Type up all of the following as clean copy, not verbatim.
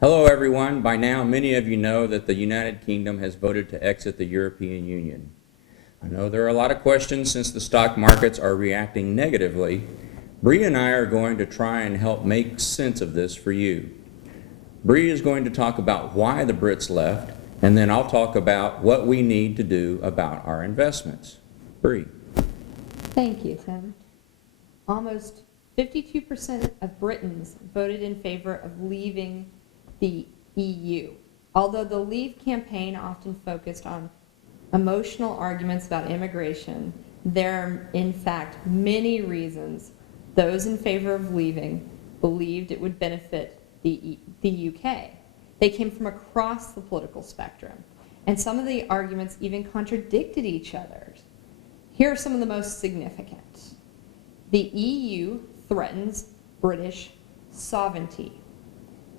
Hello everyone. By now many of you know that the United Kingdom has voted to exit the European Union. I know there are a lot of questions since the stock markets are reacting negatively. Bree and I are going to try and help make sense of this for you. Bree is going to talk about why the Brits left, and then I'll talk about what we need to do about our investments. Bree. Thank you, Tim. Almost 52% of Britons voted in favor of leaving the EU. Although the Leave campaign often focused on emotional arguments about immigration, there are in fact many reasons those in favor of leaving believed it would benefit the UK. They came from across the political spectrum, and some of the arguments even contradicted each other. Here are some of the most significant. The EU threatens British sovereignty.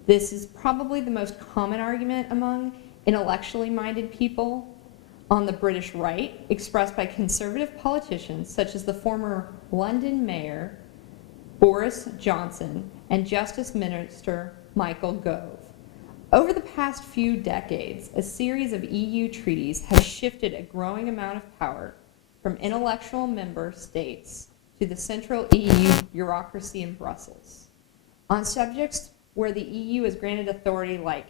This is probably the most common argument among intellectually minded people on the British right, expressed by conservative politicians such as the former London Mayor Boris Johnson and Justice Minister Michael Gove. Over the past few decades, a series of EU treaties has shifted a growing amount of power from intellectual member states to the central EU bureaucracy in Brussels. On subjects where the EU is granted authority like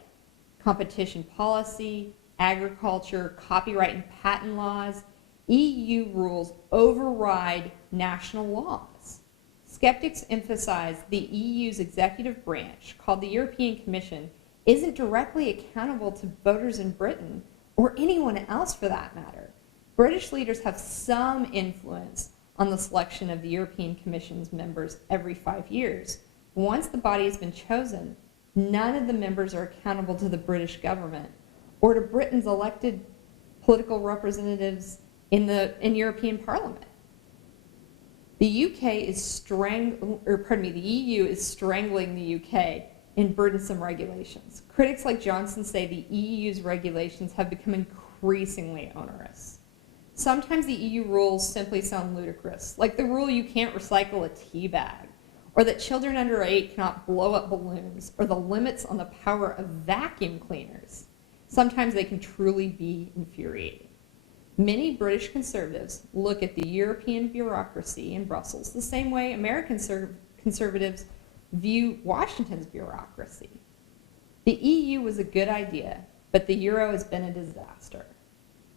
competition policy, agriculture, copyright and patent laws, EU rules override national laws. Skeptics emphasize the EU's executive branch, called the European Commission, isn't directly accountable to voters in Britain, or anyone else for that matter. British leaders have some influence on the selection of the European Commission's members every 5 years. Once the body has been chosen, none of the members are accountable to the British government or to Britain's elected political representatives in European Parliament. The EU is strangling the UK in burdensome regulations. Critics like Johnson say the EU's regulations have become increasingly onerous. Sometimes the EU rules simply sound ludicrous, like the rule you can't recycle a tea bag, or that children under 8 cannot blow up balloons, or the limits on the power of vacuum cleaners. Sometimes they can truly be infuriating. Many British conservatives look at the European bureaucracy in Brussels the same way American conservatives view Washington's bureaucracy. The EU was a good idea, but the euro has been a disaster.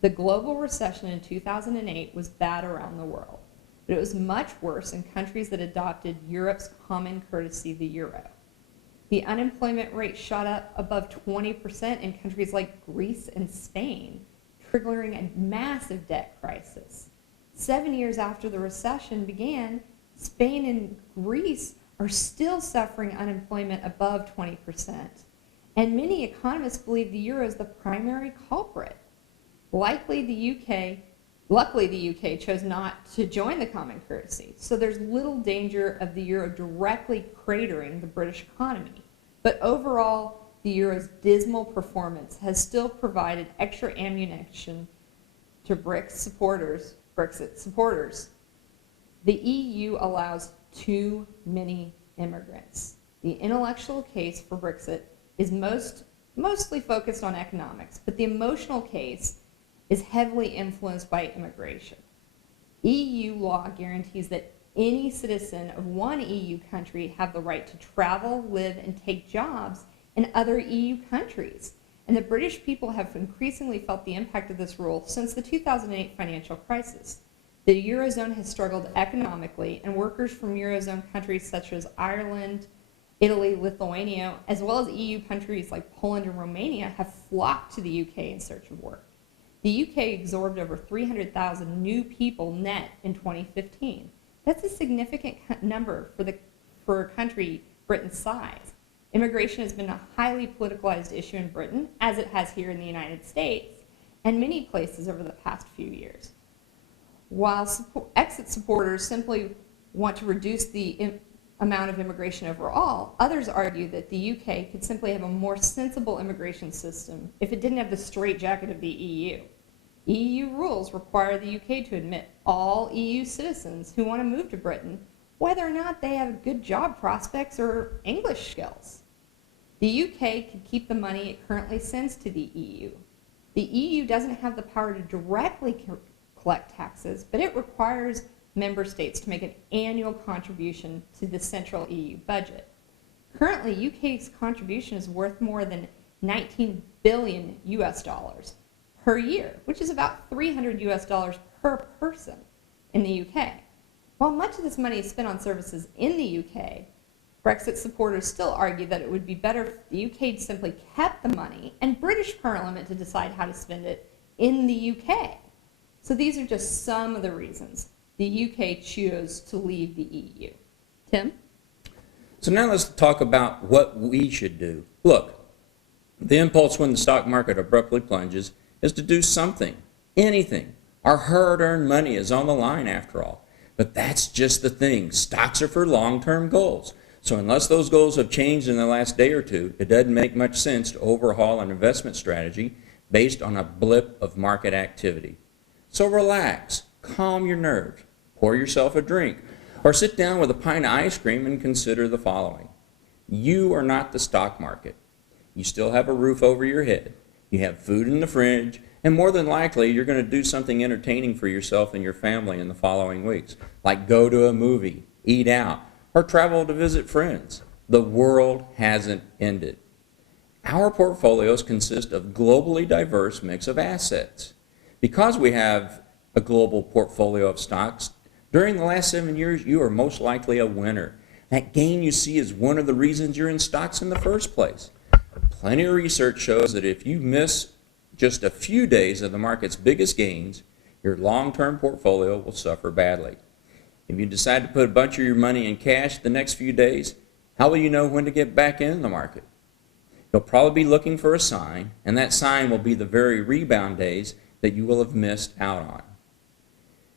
The global recession in 2008 was bad around the world, but it was much worse in countries that adopted Europe's common currency, the euro. The unemployment rate shot up above 20% in countries like Greece and Spain, triggering a massive debt crisis. 7 years after the recession began, Spain and Greece are still suffering unemployment above 20%, and many economists believe the euro is the primary culprit. Luckily, the UK chose not to join the common currency, so there's little danger of the euro directly cratering the British economy. But overall, the euro's dismal performance has still provided extra ammunition to Brexit supporters. The EU allows too many immigrants. The intellectual case for Brexit is mostly focused on economics, but the emotional case is heavily influenced by immigration. EU law guarantees that any citizen of one EU country have the right to travel, live, and take jobs in other EU countries. And the British people have increasingly felt the impact of this rule since the 2008 financial crisis. The Eurozone has struggled economically, and workers from Eurozone countries such as Ireland, Italy, Lithuania, as well as EU countries like Poland and Romania have flocked to the UK in search of work. The UK absorbed over 300,000 new people net in 2015. That's a significant number for a country Britain's size. Immigration has been a highly politicalized issue in Britain, as it has here in the United States, and many places over the past few years. While exit supporters simply want to reduce the amount of immigration overall, others argue that the UK could simply have a more sensible immigration system if it didn't have the straitjacket of the EU. EU rules require the UK to admit all EU citizens who want to move to Britain, whether or not they have good job prospects or English skills. The UK could keep the money it currently sends to the EU. The EU doesn't have the power to directly collect taxes, but it requires member states to make an annual contribution to the central EU budget. Currently, UK's contribution is worth more than 19 billion US dollars per year, which is about 300 US dollars per person in the UK. While much of this money is spent on services in the UK, Brexit supporters still argue that it would be better if the UK simply kept the money and British Parliament to decide how to spend it in the UK. So these are just some of the reasons the UK chose to leave the EU. Tim? So now let's talk about what we should do. Look, the impulse when the stock market abruptly plunges is to do something, anything. Our hard-earned money is on the line after all. But that's just the thing. Stocks are for long-term goals. So unless those goals have changed in the last day or two, it doesn't make much sense to overhaul an investment strategy based on a blip of market activity. So relax, calm your nerves, pour yourself a drink, or sit down with a pint of ice cream and consider the following. You are not the stock market. You still have a roof over your head. You have food in the fridge, and more than likely you're going to do something entertaining for yourself and your family in the following weeks, like go to a movie, eat out, or travel to visit friends. The world hasn't ended. Our portfolios consist of globally diverse mix of assets. Because we have a global portfolio of stocks, during the last 7 years, you are most likely a winner. That gain you see is one of the reasons you're in stocks in the first place. Plenty of research shows that if you miss just a few days of the market's biggest gains, your long-term portfolio will suffer badly. If you decide to put a bunch of your money in cash the next few days, how will you know when to get back in the market? You'll probably be looking for a sign, and that sign will be the very rebound days that you will have missed out on.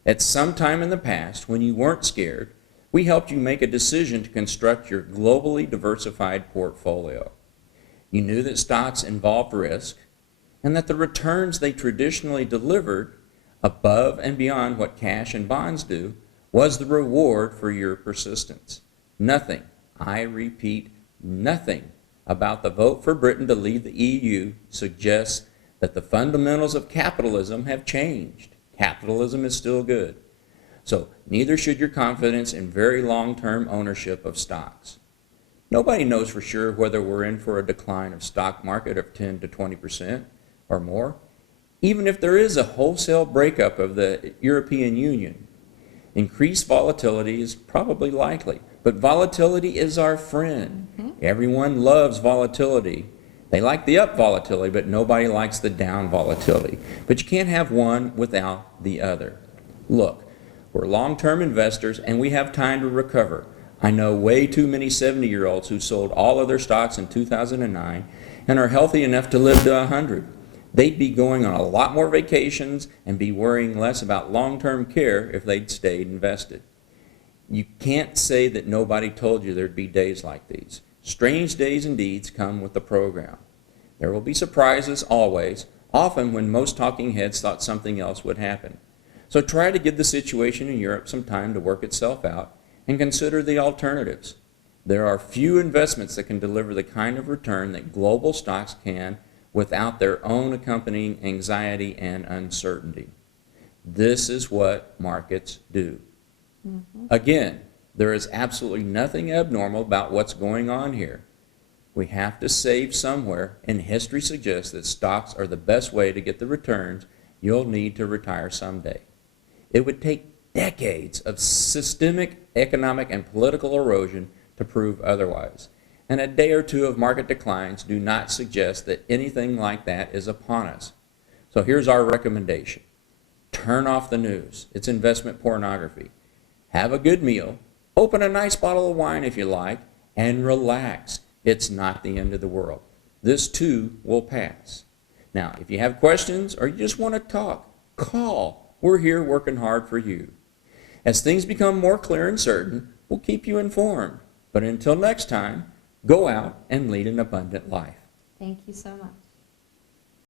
At some time in the past, when you weren't scared, we helped you make a decision to construct your globally diversified portfolio. You knew that stocks involved risk, and that the returns they traditionally delivered, above and beyond what cash and bonds do, was the reward for your persistence. Nothing, I repeat, nothing about the vote for Britain to leave the EU suggests that the fundamentals of capitalism have changed. Capitalism is still good. So neither should your confidence in very long-term ownership of stocks. Nobody knows for sure whether we're in for a decline of stock market of 10 to 20% or more. Even if there is a wholesale breakup of the European Union, increased volatility is probably likely. But volatility is our friend. Everyone loves volatility. They like the up volatility, but nobody likes the down volatility. But you can't have one without the other. Look, we're long-term investors and we have time to recover. I know way too many 70-year-olds who sold all of their stocks in 2009 and are healthy enough to live to 100. They'd be going on a lot more vacations and be worrying less about long-term care if they'd stayed invested. You can't say that nobody told you there'd be days like these. Strange days and deeds come with the program. There will be surprises always, often when most talking heads thought something else would happen. So try to give the situation in Europe some time to work itself out and consider the alternatives. There are few investments that can deliver the kind of return that global stocks can without their own accompanying anxiety and uncertainty. This is what markets do. Again, there is absolutely nothing abnormal about what's going on here. We have to save somewhere, and history suggests that stocks are the best way to get the returns you'll need to retire someday. It would take decades of systemic economic and political erosion to prove otherwise. And a day or two of market declines do not suggest that anything like that is upon us. So here's our recommendation. Turn off the news. It's investment pornography. Have a good meal. Open a nice bottle of wine if you like, and relax. It's not the end of the world. This too will pass. Now, if you have questions or you just want to talk, call. We're here working hard for you. As things become more clear and certain, we'll keep you informed. But until next time, go out and lead an abundant life. Thank you so much.